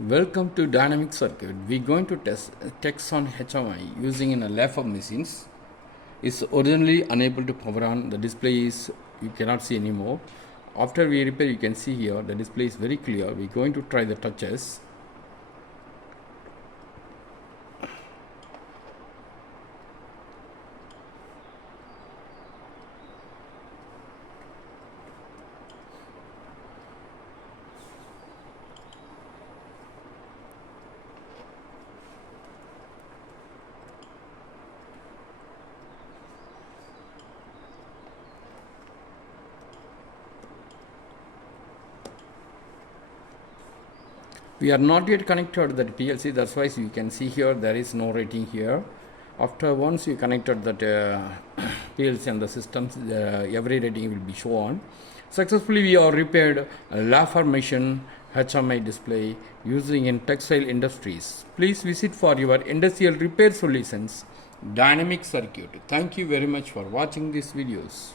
Welcome to dynamic circuit. We're going to test Texen HMI using in a Lafer machines. It's originally unable to power on. The display is you cannot see anymore. After we repair, you can see here the display is very clear. We're going to try the touches. We are not yet connected that PLC, that's why you can see here there is no rating here. After once you connected that PLC and the systems, every rating will be shown. Successfully we have repaired a Lafer machine HMI display using in textile industries. Please visit for your industrial repair solutions dynamic circuit. Thank you very much for watching these videos.